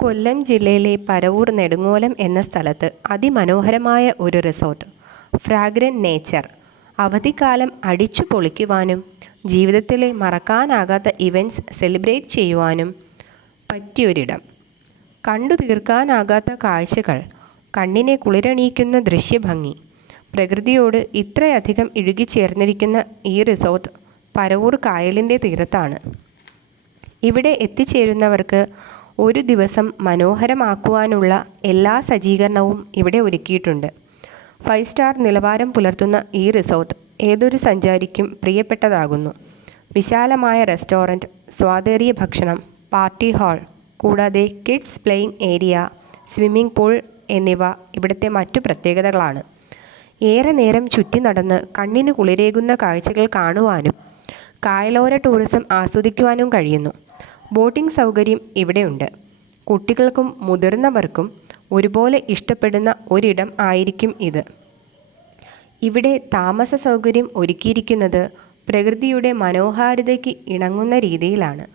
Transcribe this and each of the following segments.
കൊല്ലം ജില്ലയിലെ പരവൂർ നെടുങ്ങോലം എന്ന സ്ഥലത്ത് അതിമനോഹരമായ ഒരു റിസോർട്ട് ഫ്രാഗ്രൻ നേച്ചർ. അവധിക്കാലം അടിച്ചു പൊളിക്കുവാനും ജീവിതത്തിലെ മറക്കാനാകാത്ത ഇവന്റ്സ് സെലിബ്രേറ്റ് ചെയ്യുവാനും പറ്റിയൊരിടം. കണ്ടു തീർക്കാനാകാത്ത കാഴ്ചകൾ കണ്ണിനെ കുളിരണിയിക്കുന്ന ദൃശ്യഭംഗി പ്രകൃതിയോട് ഇത്രയധികം ഇഴുകിച്ചേർന്നിരിക്കുന്ന ഈ റിസോർട്ട് പരവൂർ കായലിന്റെ തീരത്താണ്. ഇവിടെ എത്തിച്ചേരുന്നവർക്ക് ഒരു ദിവസം മനോഹരമാക്കുവാനുള്ള എല്ലാ സജ്ജീകരണവും ഇവിടെ ഒരുക്കിയിട്ടുണ്ട്. ഫൈവ് സ്റ്റാർ നിലവാരം പുലർത്തുന്ന ഈ റിസോർട്ട് ഏതൊരു സഞ്ചാരിക്കും പ്രിയപ്പെട്ടതാകുന്നു. വിശാലമായ റെസ്റ്റോറന്റ് സ്വാദേറിയ ഭക്ഷണം പാർട്ടി ഹാൾ കൂടാതെ kids playing area swimming pool എന്നിവ ഇവിടുത്തെ മറ്റു പ്രത്യേകതകളാണ്. ഏറെ നേരം ചുറ്റി നടന്ന് കണ്ണിന് കുളിരേകുന്ന കാഴ്ചകൾ കാണുവാനും കായലോര ടൂറിസം ആസ്വദിക്കുവാനും കഴിയുന്നു. ബോട്ടിംഗ് സൗകര്യം ഇവിടെയുണ്ട്. കുട്ടികൾക്കും മുതിർന്നവർക്കും ഒരുപോലെ ഇഷ്ടപ്പെടുന്ന ഒരിടം ആയിരിക്കും ഇത്. ഇവിടെ താമസ സൗകര്യം ഒരുക്കിയിരിക്കുന്നത് പ്രകൃതിയുടെ മനോഹാരിതയ്ക്ക് ഇണങ്ങുന്ന രീതിയിലാണ്.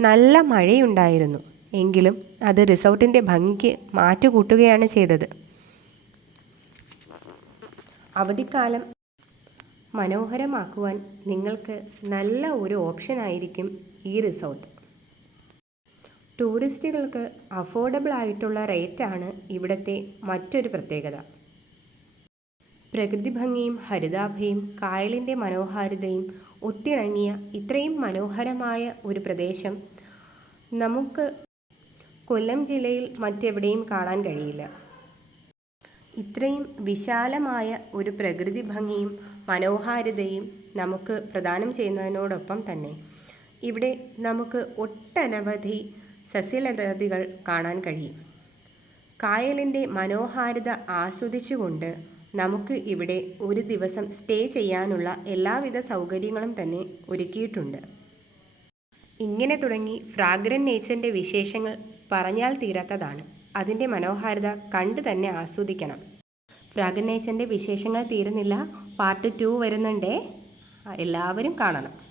നല്ല മഴയുണ്ടായിരുന്നു എങ്കിലും അത് റിസോർട്ടിന്റെ ഭംഗിക്ക് മാറ്റുകൂട്ടുകയാണ് ചെയ്തത്. അവധിക്കാലം മനോഹരമാക്കുവാൻ നിങ്ങൾക്ക് നല്ല ഒരു ഓപ്ഷനായിരിക്കും ഈ റിസോർട്ട്. ടൂറിസ്റ്റുകൾക്ക് അഫോർഡബിൾ ആയിട്ടുള്ള റേറ്റാണ് ഇവിടുത്തെ മറ്റൊരു പ്രത്യേകത. പ്രകൃതി ഭംഗിയും ഹരിതാഭയും കായലിന്റെ മനോഹാരിതയും ഒത്തിണങ്ങിയ ഇത്രയും മനോഹരമായ ഒരു പ്രദേശം നമുക്ക് കൊല്ലം ജില്ലയിൽ മറ്റെവിടെയും കാണാൻ കഴിയില്ല. ഇത്രയും വിശാലമായ ഒരു പ്രകൃതി ഭംഗിയും മനോഹാരിതയും നമുക്ക് പ്രദാനം ചെയ്യുന്നതിനോടൊപ്പം തന്നെ ഇവിടെ നമുക്ക് ഒട്ടനവധി സസ്യലതാദികൾ കാണാൻ കഴിയും. കായലിന്റെ മനോഹാരിത ആസ്വദിച്ചുകൊണ്ട് നമുക്ക് ഇവിടെ ഒരു ദിവസം സ്റ്റേ ചെയ്യാനുള്ള എല്ലാവിധ സൗകര്യങ്ങളും തന്നെ ഒരുക്കിയിട്ടുണ്ട്. ഇങ്ങനെ തുടങ്ങി ഫ്രാഗ്രൻ നേച്ചറിന്റെ വിശേഷങ്ങൾ പറഞ്ഞാൽ തീരാത്തതാണ്. അതിന്റെ മനോഹാരിത കണ്ടു തന്നെ ആസ്വദിക്കണം. ഫ്രാഗ്രൻ നേച്ചറിന്റെ വിശേഷങ്ങൾ തീരുന്നില്ല. പാർട്ട് ടു വരുന്നുണ്ടേ. എല്ലാവരും കാണണം.